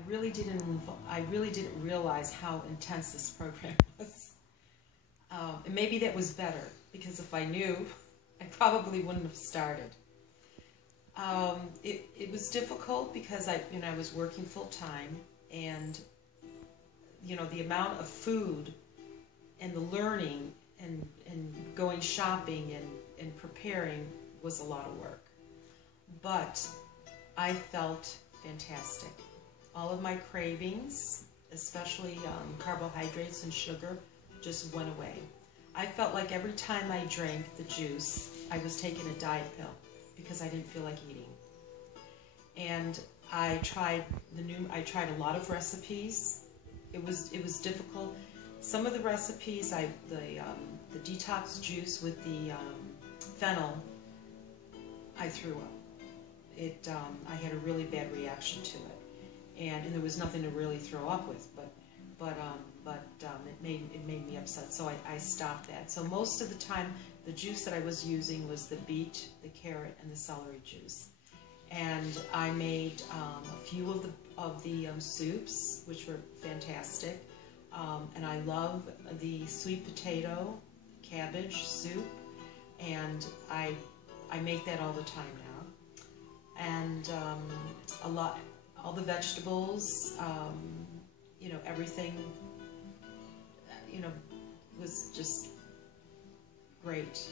I really didn't realize how intense this program was. And maybe that was better, because if I knew, I probably wouldn't have started. It was difficult because I was working full time, and the amount of food and the learning and going shopping and preparing was a lot of work. But I felt fantastic. All of my cravings, especially carbohydrates and sugar, just went away. I felt like every time I drank the juice, I was taking a diet pill because I didn't feel like eating. And I tried a lot of recipes. It was difficult. Some of the recipes, the detox juice with the fennel, I threw up. I had a really bad reaction to it, and there was nothing to really throw up with, but it made me upset, so I stopped that. So most of the time, the juice that I was using was the beet, the carrot, and the celery juice, and I made a few of the soups, which were fantastic, and I love the sweet potato cabbage soup, and I make that all the time now. And all the vegetables, everything, was just great.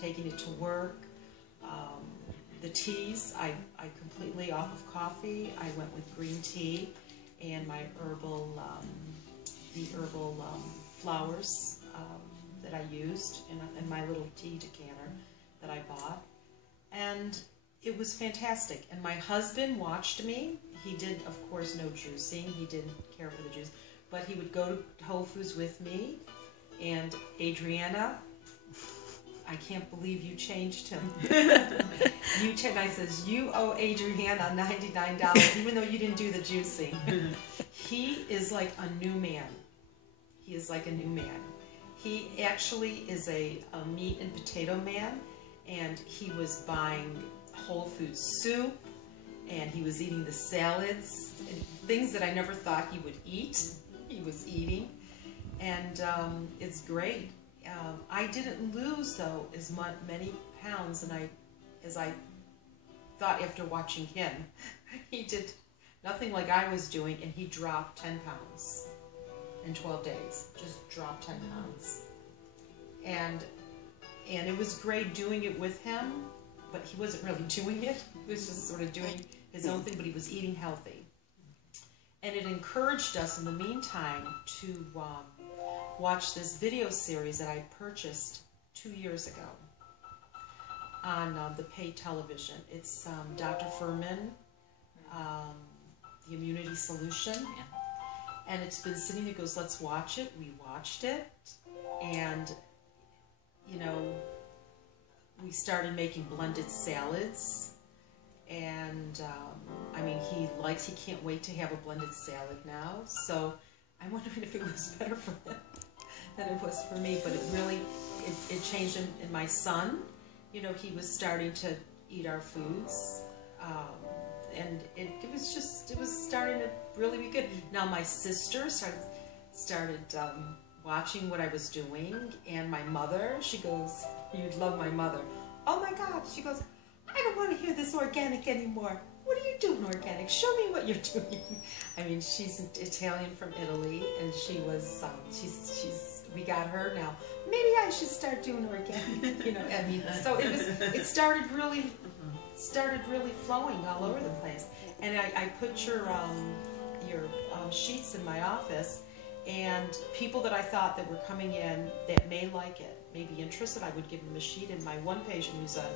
Taking it to work. The teas, I completely off of coffee. I went with green tea and my herbal flowers that I used in my little tea decanter that I bought. And it was fantastic. And my husband watched me. He did, of course, no juicing. He didn't care for the juice. But he would go to Whole Foods with me. And Adriana, I can't believe you changed him. I says, you owe Adriana $99, even though you didn't do the juicing. He is like a new man. He is like a new man. He actually is a meat and potato man. And he was buying Whole Foods soup, and he was eating the salads, and things that I never thought he would eat, he was eating, and it's great. I didn't lose, though, as many pounds as I thought after watching him. He did nothing like I was doing, and he dropped 10 pounds in 12 days, just dropped 10 pounds. And it was great doing it with him, but he wasn't really doing it. He was just sort of doing his own thing, but he was eating healthy. And it encouraged us in the meantime to watch this video series that I purchased 2 years ago on the paid television. It's Dr. Furman, The Immunity Solution. And it's been sitting there, goes, let's watch it. We watched it. And we started making blended salads, and he can't wait to have a blended salad now. So I'm wondering if it was better for him than it was for me, but it changed in my son. He was starting to eat our foods, and it was starting to really be good. Now my sister started watching what I was doing, and my mother, she goes, you'd love my mother. Oh my God, she goes, I don't want to hear this organic anymore. What are you doing organic? Show me what you're doing. I mean, she's Italian from Italy, and she was, we got her now. Maybe I should start doing organic, so it started really flowing all over the place. And I put your sheets in my office, and people that I thought that were coming in that may like it, may be interested, I would give them a sheet. And my one patient, who's a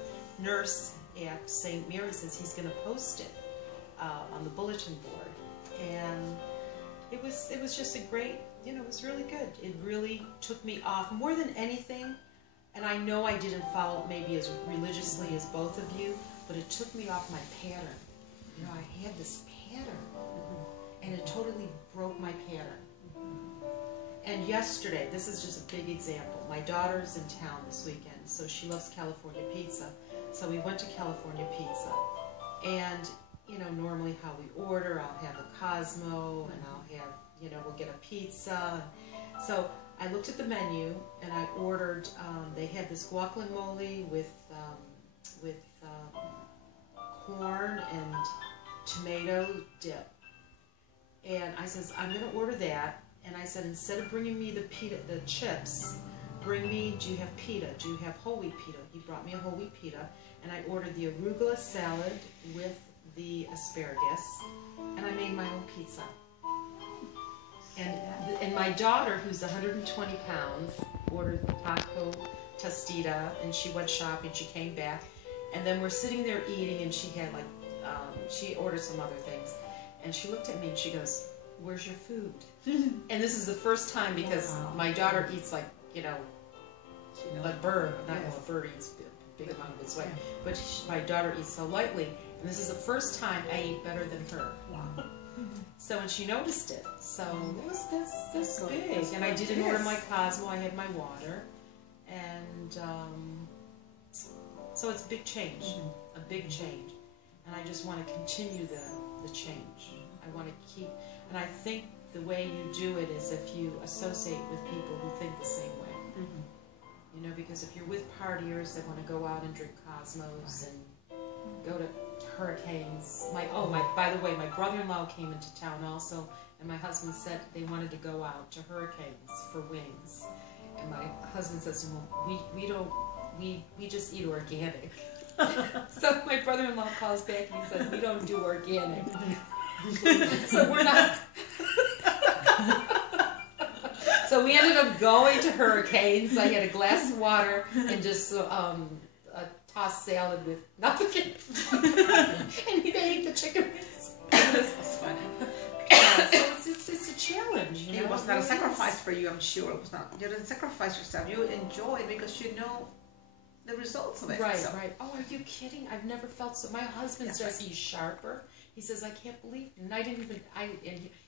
nurse at St. Mary's, says he's going to post it on the bulletin board. And it was just a great, it was really good. It really took me off more than anything. And I know I didn't follow it maybe as religiously as both of you, but it took me off my pattern. I had this pattern, and it totally broke my pattern. And yesterday, this is just a big example. My daughter's in town this weekend, so she loves California pizza. So we went to California Pizza. And, normally how we order. I'll have a Cosmo, and I'll have, we'll get a pizza. So I looked at the menu, and I ordered, they had this guacamole with corn and tomato dip. And I says, I'm going to order that. And I said, instead of bringing me the chips, do you have pita? Do you have whole wheat pita? He brought me a whole wheat pita. And I ordered the arugula salad with the asparagus. And I made my own pizza. And my daughter, who's 120 pounds, ordered the taco tostita, and she went shopping, she came back. And then we're sitting there eating, and she had she ordered some other things. And she looked at me and she goes, where's your food? And this is the first time, because my daughter eats like a bird. Not a bird eats a big amount of its weight. But my daughter eats so lightly. And this is the first time I eat better than her. Wow. So, and she noticed it. So that's big. And I didn't order my Cosmo. I had my water. And so it's a big change. A big change. And I just want to continue the change. I want to keep, and I think the way you do it is if you associate with people who think the same way. Because if you're with partiers that want to go out and drink Cosmos and go to hurricanes. By the way, my brother-in-law came into town also, and my husband said they wanted to go out to hurricanes for wings. And my husband says to him, we just eat organic. So my brother-in-law calls back and he says, we don't do organic. So we're not. So we ended up going to hurricanes. I had a glass of water and just a tossed salad with nothing. And he ate the chicken wings. This was funny. So it's a challenge. It was not a sacrifice for you, I'm sure. It was not. You didn't sacrifice yourself. You enjoy it because you know the results of it. Right. Oh, are you kidding? I've never felt so. My husband says he's sharper. He says, I can't believe it. And I didn't even,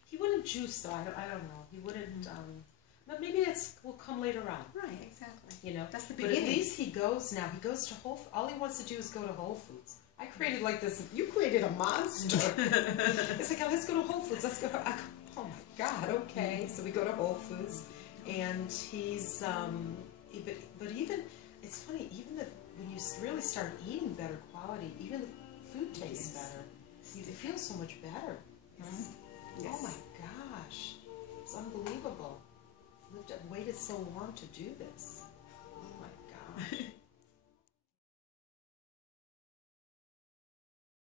he wouldn't juice though. I don't know. He wouldn't, but maybe will come later on. Right, exactly. That's the beginning. But at least he goes now. He goes to Whole Foods. All he wants to do is go to Whole Foods. I created like this, you created a monster. It's like, let's go to Whole Foods. Let's go. I go, oh my God, okay. So we go to Whole Foods, and he's, but even, it's funny, even when you really start eating better quality, even the food tastes better. You feel so much better. Yes. Oh my gosh. It's unbelievable. Waited so long to do this. Oh my God.